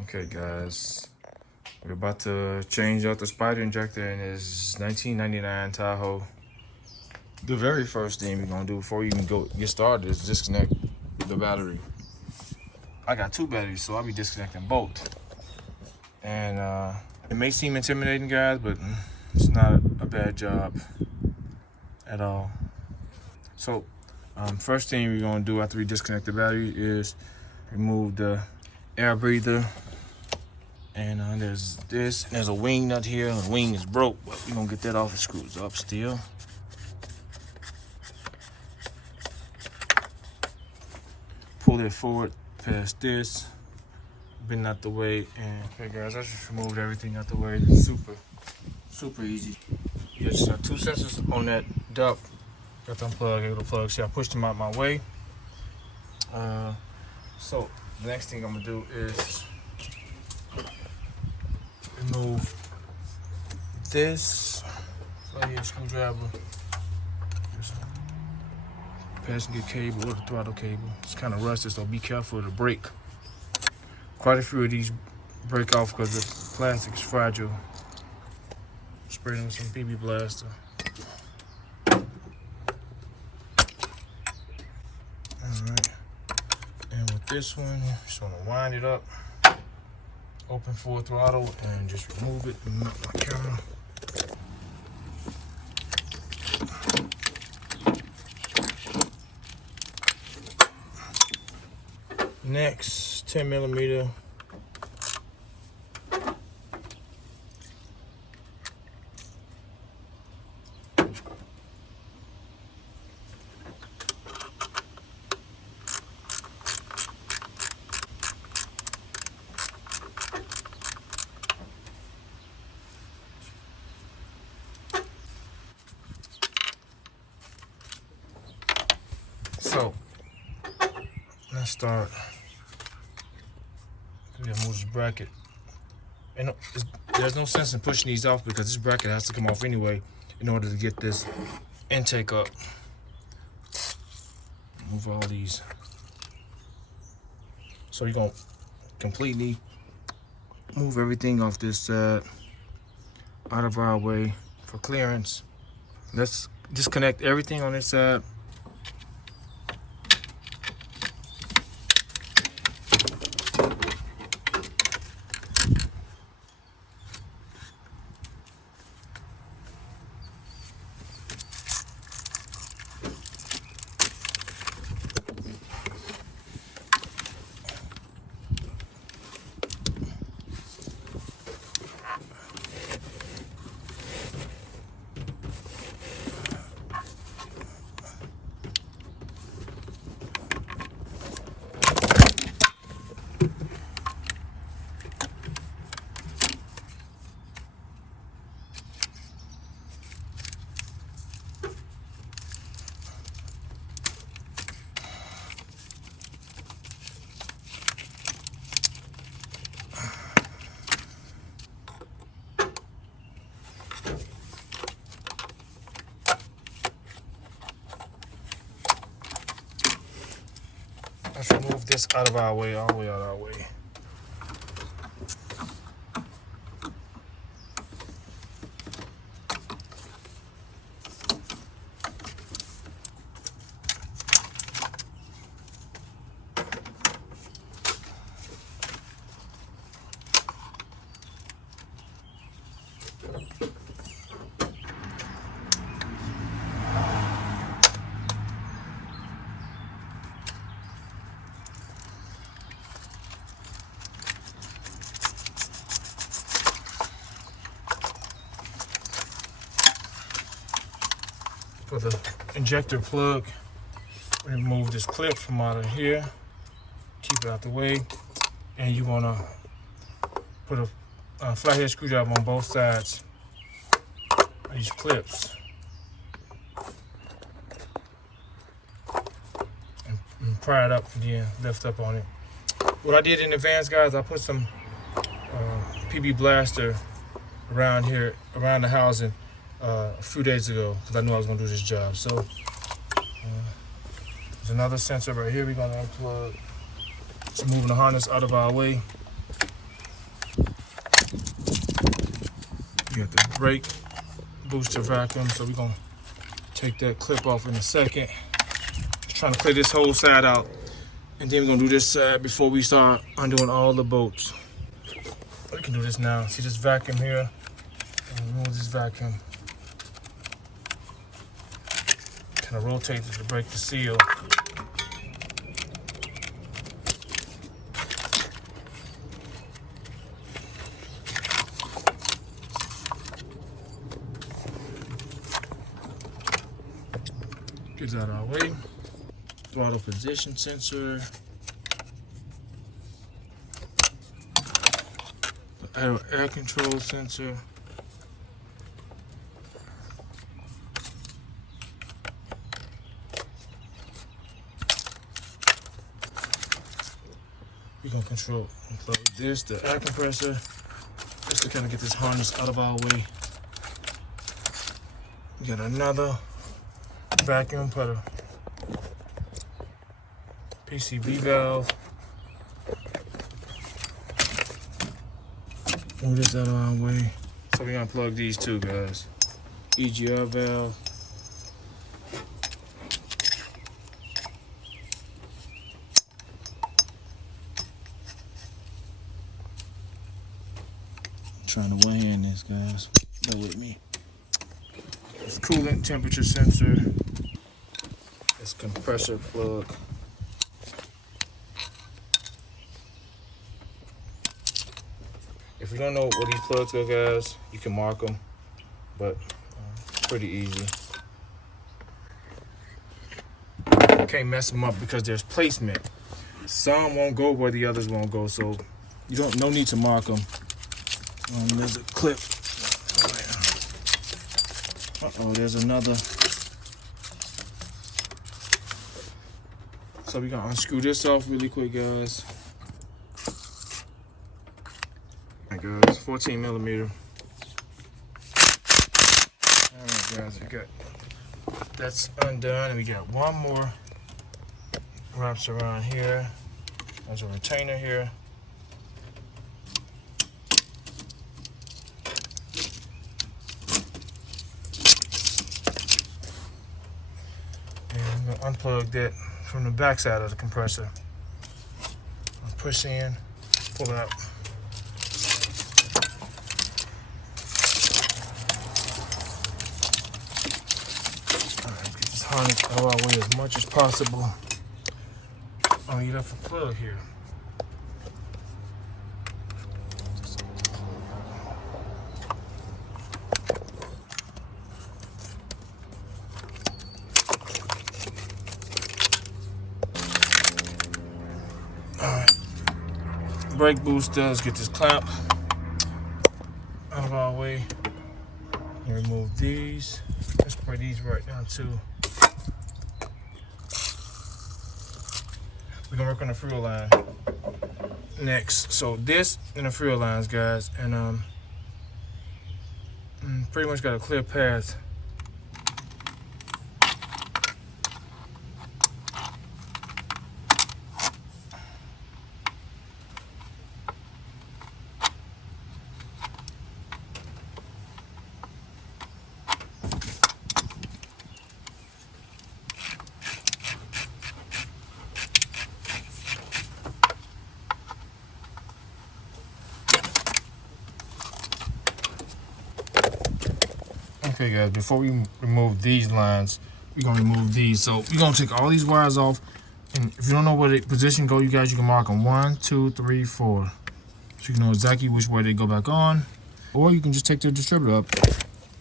Okay guys, we're about to change out the spider injector in this 1999 Tahoe. The very first thing we're gonna do before we even get started is disconnect the battery. I got two batteries, so I'll be disconnecting both. And it may seem intimidating, guys, but it's not a bad job at all. So first thing we're gonna do after we disconnect the battery is remove the air breather. And there's this, and there's a wing nut here, and the wing is broke, but we're gonna get that off. It screws up still. Pull it forward past this, bend out the way, and okay guys, I just removed everything out the way. Super easy. Just two sensors on that duct. Got to unplug, able to plug. See, I pushed them out my way. So the next thing I'm gonna do is remove this right here, screwdriver, this passenger cable or the throttle cable. It's kind of rusted, so be careful of the brake. Quite a few of these break off because the plastic is fragile. Spray them with some BB blaster. Alright, and with this one, just want to wind it up. Open full throttle and just remove it and mount my camera. Next, 10mm. So let's start. We gotta move this bracket. And there's no sense in pushing these off because this bracket has to come off anyway in order to get this intake up. Move all these. So you're gonna completely move everything off this side out of our way for clearance. Let's disconnect everything on this side. Let's remove this out of our way, all the way out of our way. For the injector plug, remove this clip from out of here, keep it out the way, and you want to put a flathead screwdriver on both sides of these clips and pry it up and then lift up on it. What I did in advance, guys, I put some PB blaster around here, around the housing, a few days ago because I knew I was going to do this job. So there's another sensor right here we're going to unplug. Just moving the harness out of our way. You got the brake booster vacuum, so we're gonna take that clip off in a second. Just trying to clear this whole side out, and then we're gonna do this side before we start undoing all the bolts. We can do this now. See this vacuum here? Remove this vacuum. Kind of rotate it to break the seal. Get that out of our way. Throttle position sensor. The air control sensor. We're gonna unplug this, the air compressor, just to kind of get this harness out of our way. We got another vacuum putter, PCV valve. Move this out of our way. So we're gonna plug these two, guys. EGR valve. Trying to weigh in this, guys. Bear with me. It's coolant temperature sensor. It's compressor plug. If you don't know where these plugs go, guys, you can mark them, but pretty easy. You can't mess them up because there's placement. Some won't go where the others won't go, so no need to mark them. There's a clip. Uh-oh, there's another. So we're gonna unscrew this off really quick, guys. Alright, guys, 14 millimeter. Alright, guys, that's undone, and we got one more wraps around here. There's a retainer here. Unplug that from the back side of the compressor. Push in, pull it out. All right, let's get this harness out of our way as much as possible. Oh, you left a plug here. Brake booster. Let's get this clamp out of our way and remove these. Let's spray these right down too. We're gonna work on the fuel line next. So this and the fuel lines, guys, and pretty much got a clear path. Okay, guys, before we remove these lines, we're gonna remove these. So we're gonna take all these wires off, and if you don't know where the position go, you guys, you can mark them 1, 2, 3, 4. So you can know exactly which way they go back on. Or you can just take the distributor up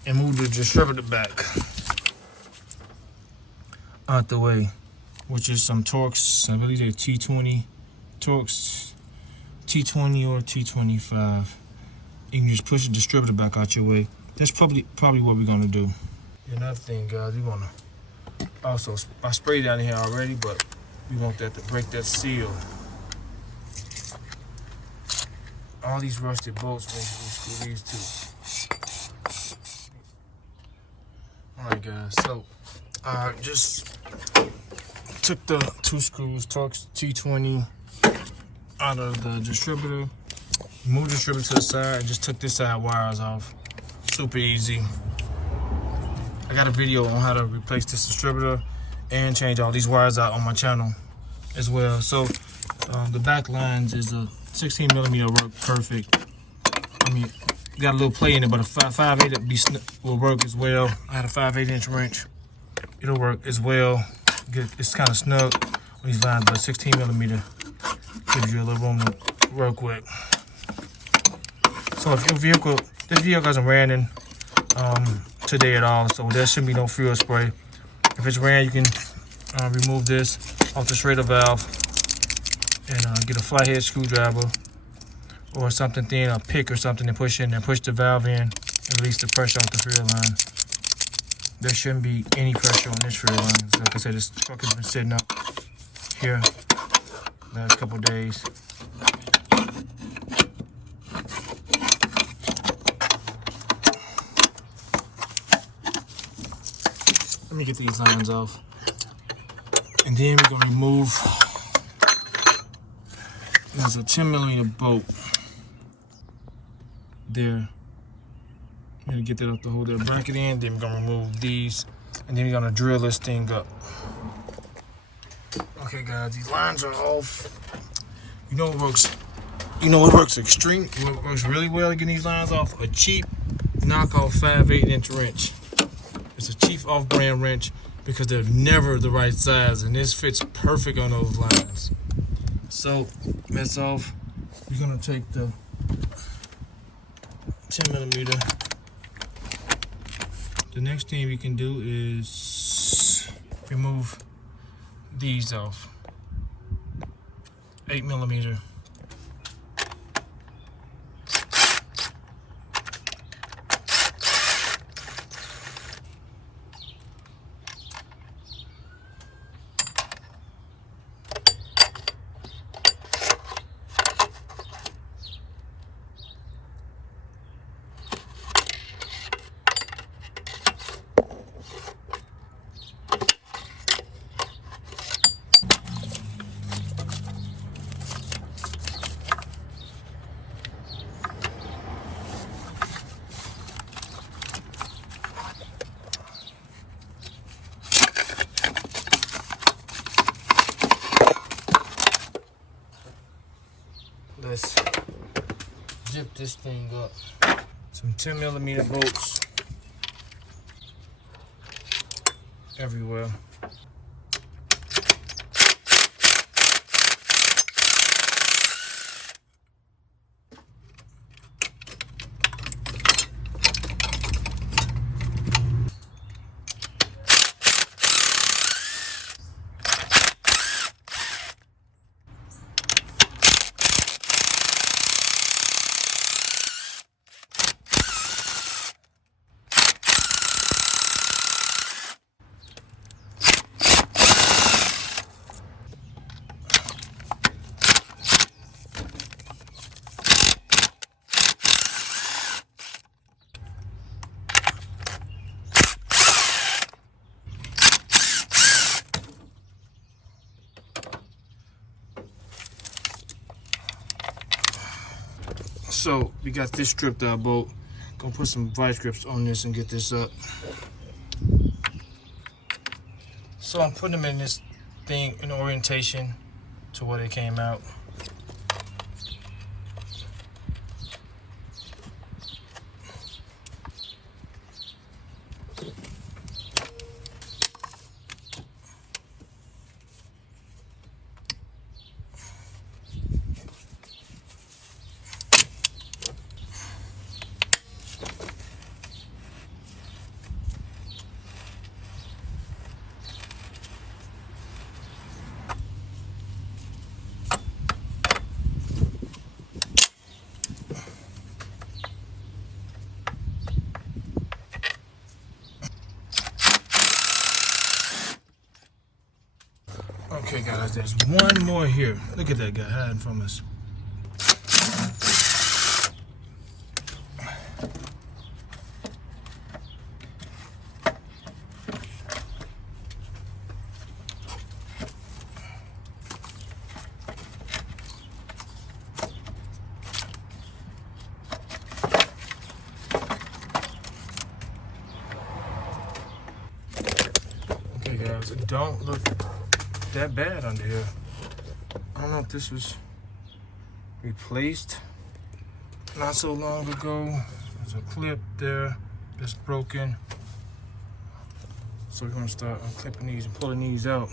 and move the distributor back out the way, which is some Torx. I believe they're T20 Torx, T20 or T25. You can just push the distributor back out your way. That's probably what we're gonna do. Another thing, guys, we wanna also, I sprayed down here already, but we want that to break that seal. All these rusted bolts, basically screw these two. All right, guys, so I just took the 2 screws, Torx T20, out of the distributor, moved the distributor to the side, and just took this side wires off. Super easy. I got a video on how to replace this distributor and change all these wires out on my channel as well. So the back lines is a 16 millimeter work perfect. I mean, got a little play in it, but a 5.8 will work as well. I had a 5/8 inch wrench. It'll work as well. It's kind of snug on these lines, but 16 millimeter gives you a little room to work with. So if your vehicle, this vehicle hasn't ran in today at all, so there shouldn't be no fuel spray. If it's ran, you can remove this off the Schrader valve and get a flathead screwdriver or something thin, a pick or something, and push in and push the valve in and release the pressure off the fuel line. There shouldn't be any pressure on this fuel line. So like I said, this truck has been sitting up here the last couple of days. Let me get these lines off. And then we're gonna remove, there's a 10 millimeter bolt there. I'm gonna get that off to hold that bracket in. Then we're gonna remove these, and then we're gonna drill this thing up. Okay, guys, these lines are off. You know what works? You know what works extreme? What works really well to get these lines off? A cheap knockoff 5/8 inch wrench. It's a cheap off-brand wrench because they're never the right size, and this fits perfect on those lines. So that's off. We're gonna take the 10 millimeter. The next thing we can do is remove these off. 8 millimeter. Let's zip this thing up. Some 10 millimeter bolts everywhere. So we got this stripped out bolt. Gonna put some vice grips on this and get this up. So I'm putting them in this thing in orientation to where they came out. Okay guys, there's one more here. Look at that guy hiding from us. don't look that bad under here. I don't know if this was replaced not so long ago. There's a clip there that's broken. So we're gonna start unclipping these and pulling these out.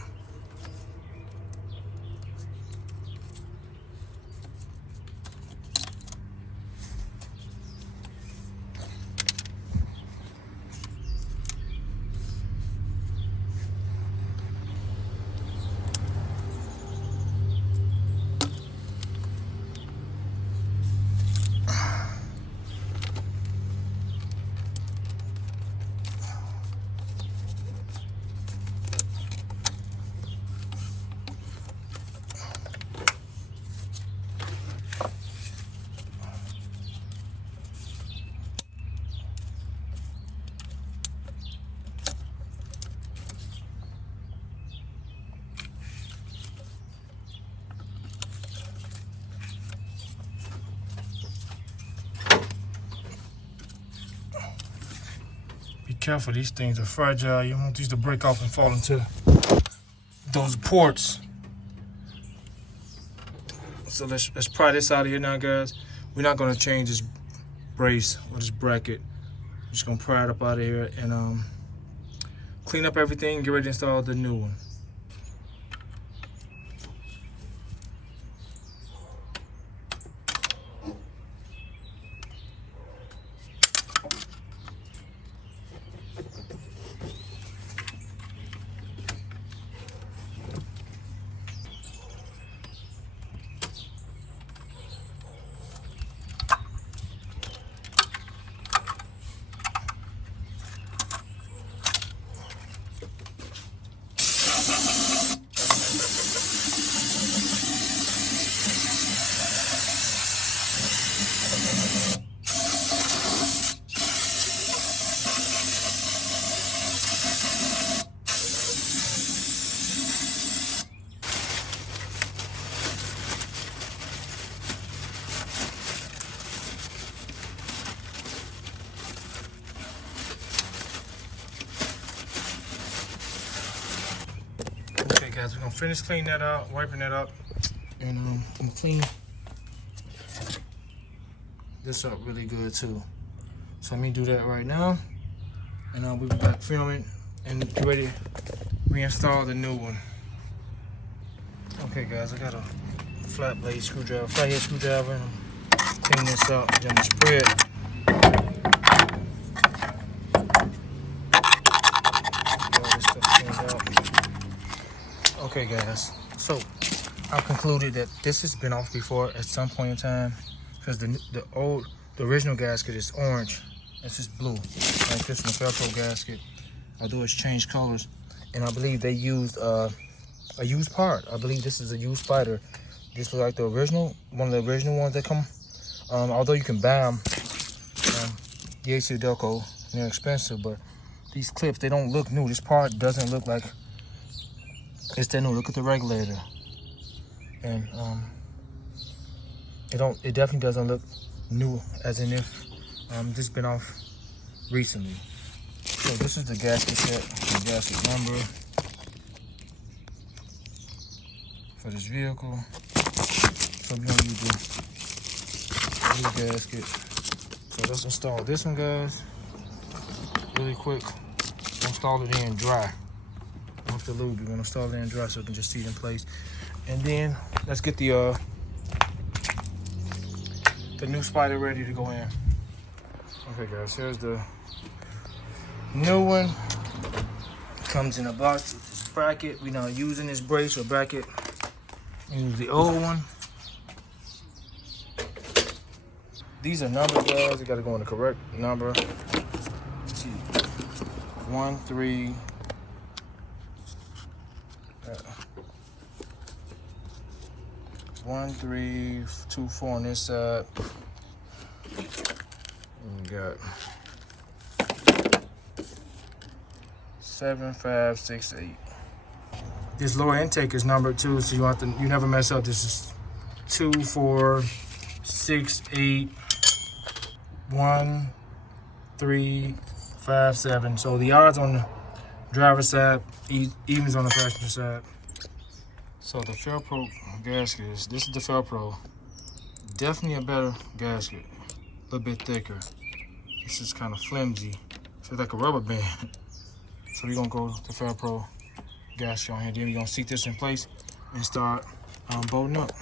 Be careful, these things are fragile. You don't want these to break off and fall into those ports. So let's pry this out of here now, guys. We're not gonna change this brace or this bracket. We're just gonna pry it up out of here and clean up everything, get ready to install the new one. Guys, we're gonna finish cleaning that out, wiping that up, and clean this up really good too. So let me do that right now, and we'll be back filming and get ready to reinstall the new one. Okay, guys, I got a flat blade screwdriver, flathead screwdriver, and I'm cleaning this up. Then I'm spread. Okay, guys, so I've concluded that this has been off before at some point in time, because the original gasket is orange. This is blue. Like this one, Velcro gasket, although it's changed colors. And I believe they used a used part. I believe this is a used spider. This was like the original, one of the original ones that come. Although you can buy them, DHC Delco, they're expensive, but these clips, they don't look new. This part doesn't look like it's that new. Look at the regulator, and it definitely doesn't look new, as in if this has been off recently. So this is the gasket set, the gasket number for this vehicle. So we're gonna use the new gasket. So let's install this one, guys, really quick. Install it in dry. Off the lube, we're gonna install it in dry so we can just see it in place. And then let's get the new spider ready to go in. Okay, guys, here's the new one. Comes in a box with this bracket. We're not using this brace or bracket. Use the old one. These are numbered, guys. They gotta go in the correct number. Let's see. 1, 3. 1, 3, 2, 4 on this side. And we got 7, 5, 6, 8. This lower intake is numbered too, so you never mess up. This is 2, 4, 6, 8, 1, 3, 5, 7. So the odds on driver's side, evens on the passenger side. So the Felpro gasket this is the Felpro. Definitely a better gasket, a little bit thicker. This is kind of flimsy, feels like a rubber band. So we're gonna go to Felpro gasket on here. Then we're gonna seat this in place and start bolting up.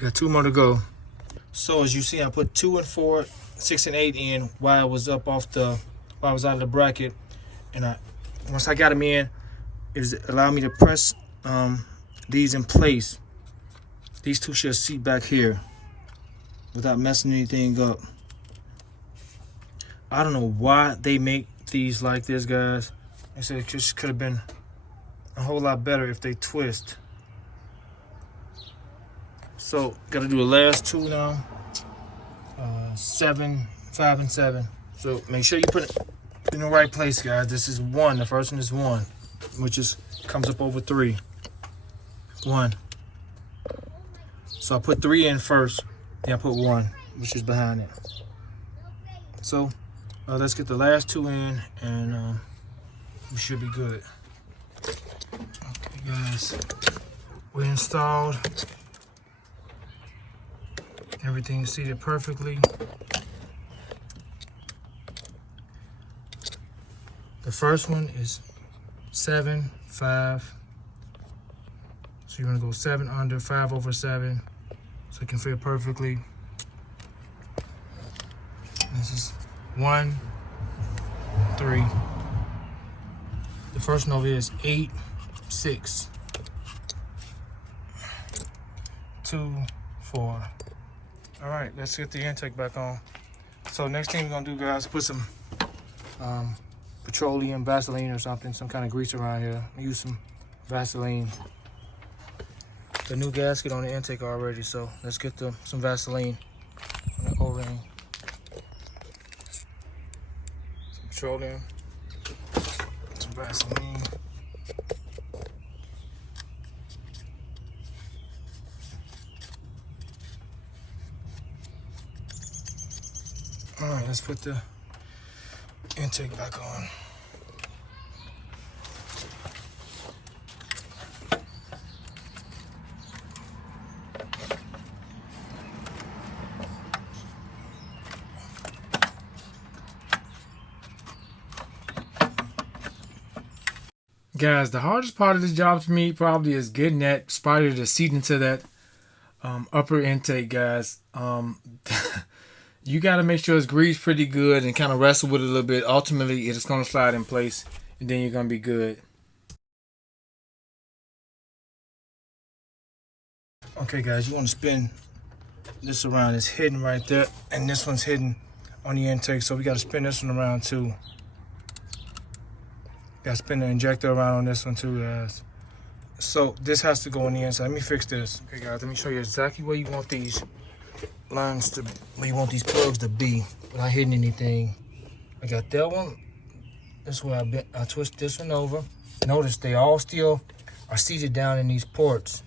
Got 2 more to go. So as you see, I put 2 and 4, 6 and 8 in while I was up off the, while I was out of the bracket, and once I got them in, it allowed me to press these in place. These 2 should seat back here without messing anything up. I don't know why they make these like this, guys. I said it just could have been a whole lot better if they twist. So, gotta do the last 2 now. 7, 5, and 7. So make sure you put it in the right place, guys. This is 1. The first one is 1, which comes up over 3. 1. So I put 3 in first, then I put 1, which is behind it. So let's get the last 2 in, and we should be good. Okay, guys, we installed. Everything is seated perfectly. The first one is 7, 5. So you're gonna go 7 under, 5 over 7, so it can fit perfectly. And this is 1, 3. The first one over here is 8, 6, 2, 4. All right, let's get the intake back on. So next thing we're gonna do, guys, put some petroleum, Vaseline or something, some kind of grease around here. Use some Vaseline. The new gasket on the intake already, so let's get some Vaseline on the O-ring. Some petroleum, some Vaseline. All right, let's put the intake back on. Guys, the hardest part of this job for me probably is getting that spider to seat into that upper intake, guys. You got to make sure it's greased pretty good and kind of wrestle with it a little bit. Ultimately, it's going to slide in place, and then you're going to be good. Okay, guys, you want to spin this around. It's hidden right there, and this one's hidden on the intake, so we got to spin this one around too. Got to spin the injector around on this one too, guys. So this has to go on the inside. Let me fix this. Okay, guys, let me show you exactly where you want these lines to, where you want these plugs to be without hitting anything. I got that one. This is where I twist this one over. Notice they all still are seated down in these ports.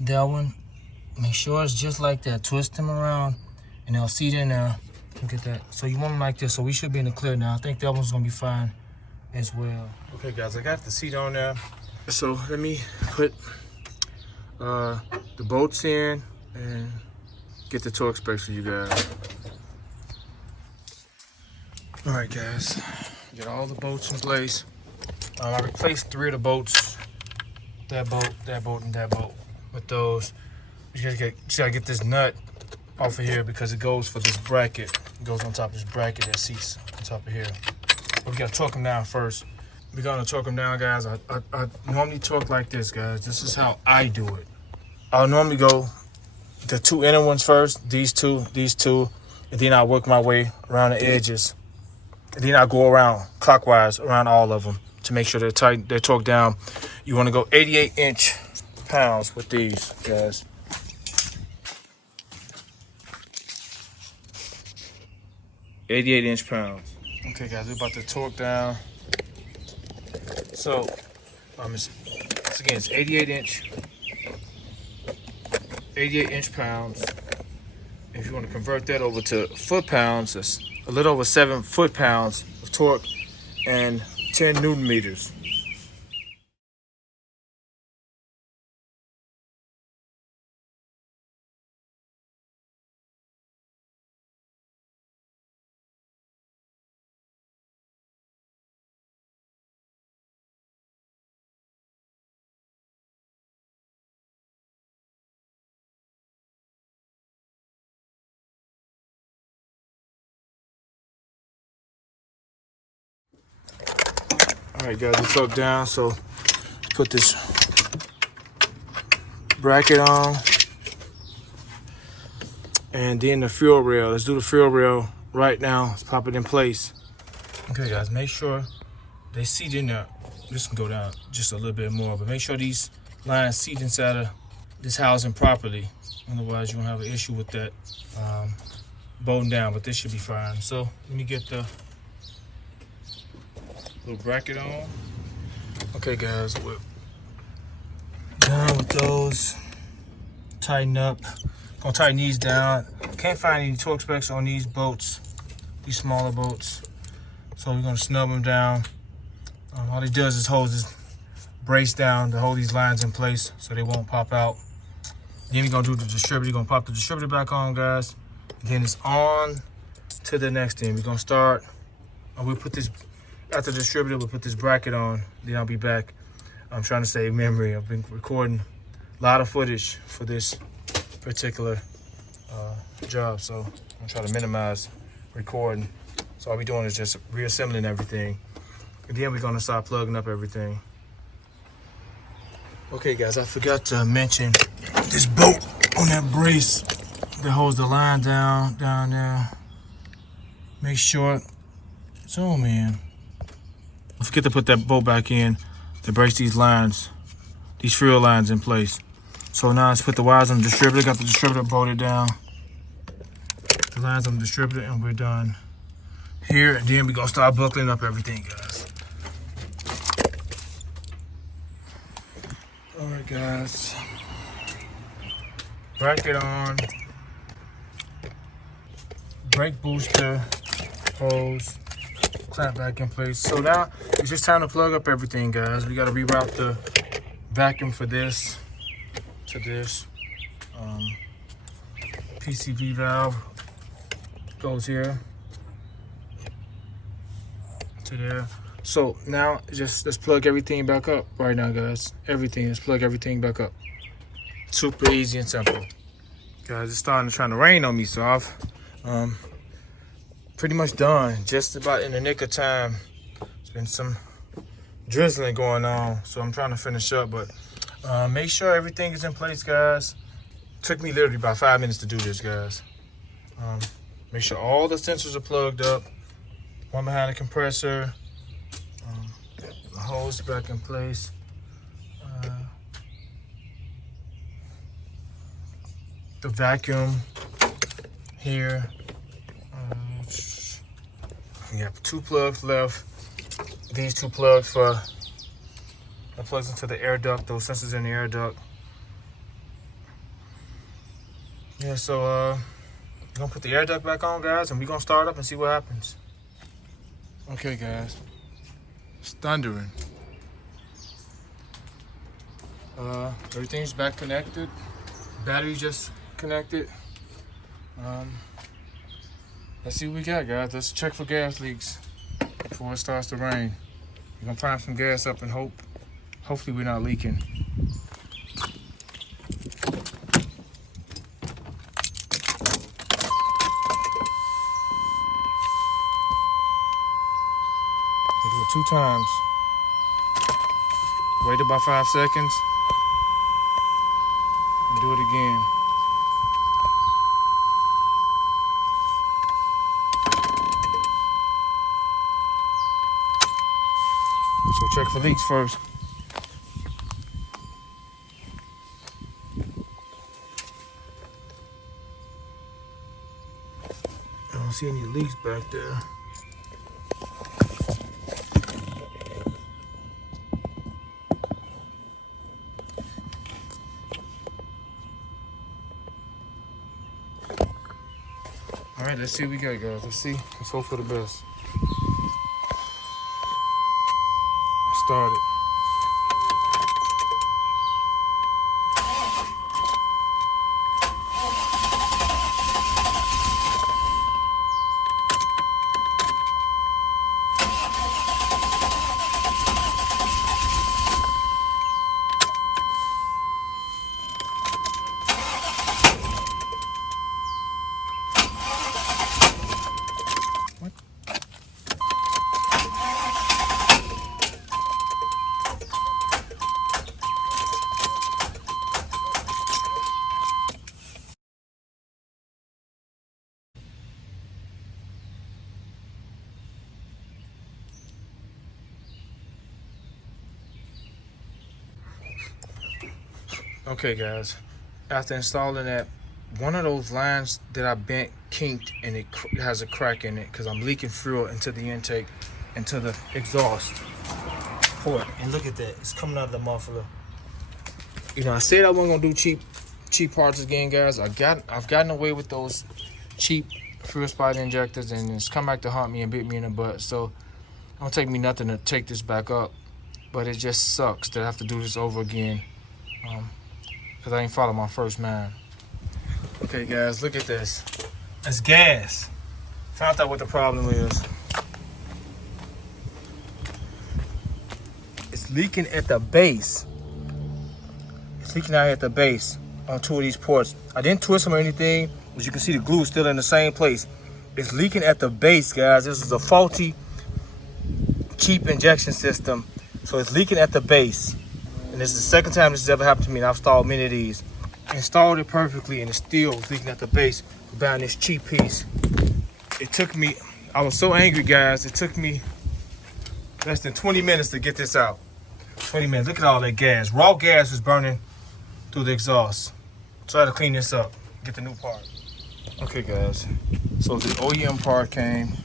That one, make sure it's just like that. Twist them around and they'll seat in there. Look at that. So you want them like this, so we should be in the clear now. I think that one's gonna be fine as well. Okay, guys, I got the seat on there. So let me put the bolts in and get the torque specs for you guys. All right, guys, get all the bolts in place. I replaced 3 of the bolts. That bolt, and that bolt. With those, you gotta get this nut off of here because it goes for this bracket. It goes on top of this bracket that seats on top of here. But we gotta torque them down first. We're gonna torque them down, guys. I normally torque like this, guys. This is how I do it. I'll normally go the 2 inner ones first, these two, and then I'll work my way around the edges. And then I'll go around clockwise around all of them to make sure they're tight, they're torqued down. You wanna go 88-inch pounds with these, guys. $88-inch pounds. Okay, guys, we're about to torque down. So, once again, it's 88-inch pounds. If you want to convert that over to foot pounds, that's a little over 7 foot-pounds of torque and 10 Newton meters. All right, guys, we torque down, so put this bracket on. And then the fuel rail. Let's do the fuel rail right now. Let's pop it in place. Okay, guys, make sure they seat in there. This can go down just a little bit more, but make sure these lines seat inside of this housing properly. Otherwise, you're gonna have an issue with that bolting down, but this should be fine. So let me get the little bracket on. Okay, guys, we're done with those. Tighten up. Gonna tighten these down. Can't find any torque specs on these bolts, these smaller bolts. So we're gonna snub them down. All it does is hold this brace down to hold these lines in place so they won't pop out. Then we're gonna do the distributor. You're gonna pop the distributor back on, guys. Then it's on to the next thing. We're gonna start. We'll put this after the distributor. We'll put this bracket on. Then I'll be back. I'm trying to save memory. I've been recording a lot of footage for this particular job, so I'm gonna try to minimize recording. So all we're doing is just reassembling everything, and then we're gonna start plugging up everything. Okay, guys, I forgot to mention this bolt on that brace that holds the line down there. Make sure, zoom in. Don't forget to put that bolt back in to brace these lines, these fuel lines in place. So now let's put the wires on the distributor. Got the distributor bolted down. The lines on the distributor, and we're done here. And then we're gonna start buckling up everything, guys. All right, guys. Bracket on. Brake booster hose. Clamp back in place. So now it's just time to plug up everything, guys. We gotta reroute the vacuum for this to this. PCV valve goes here to there. So now just let's plug everything back up right now, guys. Let's plug everything back up. Super easy and simple. Guys, it's starting to rain on me, so I've pretty much done. Just about in the nick of time. There's been some drizzling going on, so I'm trying to finish up, but make sure everything is in place, guys. Took me literally about 5 minutes to do this, guys. Make sure all the sensors are plugged up. One behind the compressor. The hose back in place. The vacuum here. We have 2 plugs left. These 2 plugs that plugs into the air duct. Those sensors in the air duct. Yeah, so we're gonna put the air duct back on, guys, and we're gonna start up and see what happens. Okay, guys. It's thundering. Everything's back connected. Battery just connected. Let's see what we got, guys. Let's check for gas leaks before it starts to rain. We're gonna prime some gas up and hopefully we're not leaking. Do it 2 times. Wait about 5 seconds. And do it again. So check for leaks first. I don't see any leaks back there. All right, let's see what we got, guys. Let's hope for the best. Started. Okay, guys, after installing that, one of those lines that I bent kinked and it has a crack in it because I'm leaking fuel into the intake, into the exhaust port. And look at that, it's coming out of the muffler. You know, I said I wasn't gonna do cheap parts again, guys. I've gotten away with those cheap fuel spider injectors, and it's come back to haunt me and bit me in the butt. So it don't take me nothing to take this back up, but it just sucks that I have to do this over again. Because I ain't follow my first man. Okay, guys, look at this. It's gas. Found out what the problem is. It's leaking at the base. It's leaking out at the base on 2 of these ports. I didn't twist them or anything. As you can see, the glue is still in the same place. It's leaking at the base, guys. This is a faulty, cheap injection system. So it's leaking at the base. And this is the second time this has ever happened to me, and I've installed many of these. I installed it perfectly, and it's still leaking at the base for buying this cheap piece. It took me, I was so angry, guys, it took me less than 20 minutes to get this out. 20 minutes, look at all that gas. Raw gas was burning through the exhaust. So I had to clean this up, get the new part. Okay, guys, so the OEM part came.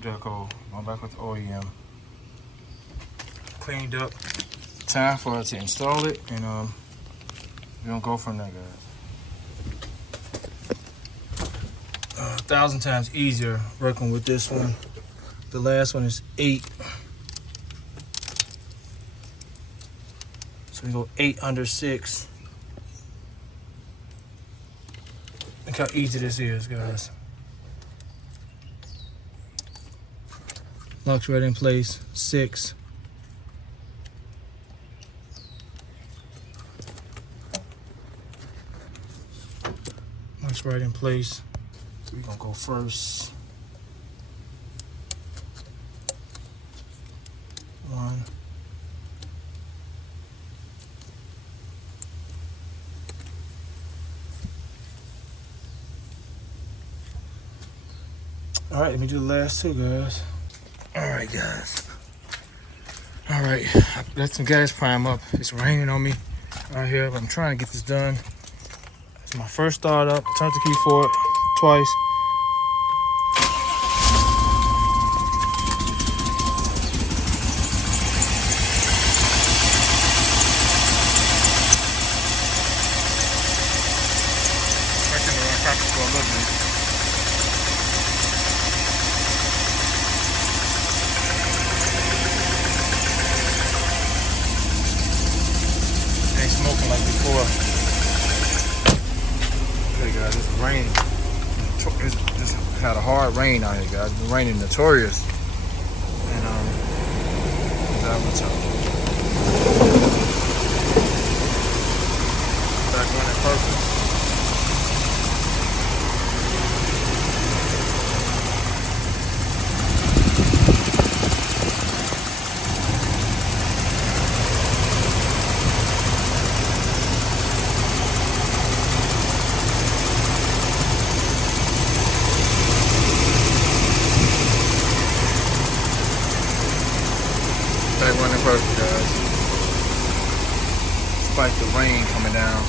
Deco, going back with the OEM. Cleaned up. Time for us to install it, and we're gonna go from there, guys. 1,000 times easier working with this one. The last one is 8. So we go 8 under 6. Look how easy this is, guys. Locks right in place. 6. Locks right in place. So we're gonna go first. 1. All right, let me do the last 2, guys. All right, guys. All right, I let some gas prime up. It's raining on me out here, but I'm trying to get this done. It's my first start up. Turned the key for it twice. I can practice for a little bit. Smoking like before. Okay, guys, it's raining. It's just had a hard rain out here, guys. It's been raining notorious. And that was back running perfect. Back running perfect, guys. Despite the rain coming down.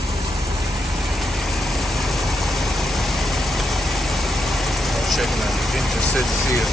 I'm checking out. The engine sits here.